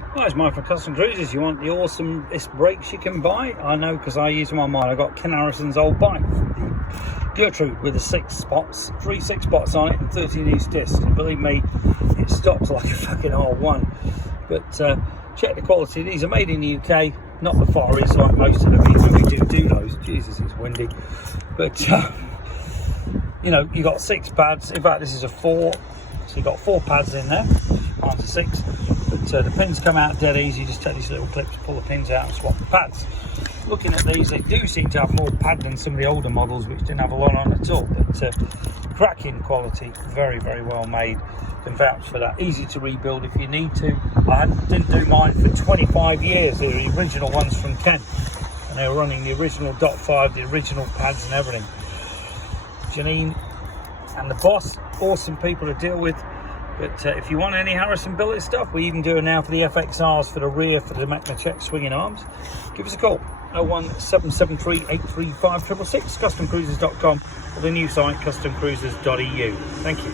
Hi, it's Mike from Custom Cruisers. You want the awesomest brakes you can buy? I know, because I use them on mine. I got Ken Harrison's old bike, the Gertrude, with the 3 6 spots on it and 13-inch discs. And believe me, it stops like a fucking R1. But check the quality. These are made in the UK, not the Far East like most of them. Even we do those. Jesus, it's windy. But you know, you got 6 pads. In fact, this is a 4. So you've got 4 pads in there. Mine's a 6. But the pins come out dead easy. Just take these little clips, pull the pins out and swap the pads. Looking at these, they do seem to have more pad than some of the older models, which didn't have a lot on at all. But cracking quality, very, very well made. Can vouch for that. Easy to rebuild if you need to. I didn't do mine for 25 years. The original ones from Ken. And they were running the original .5, the original pads and everything. Janine and the boss, awesome people to deal with. But if you want any Harrison billet stuff, we even do it now for the FXRs, for the rear, for the Machek swinging arms. Give us a call, 01773 835 666, customcruisers.com, or the new site, customcruisers.eu. Thank you.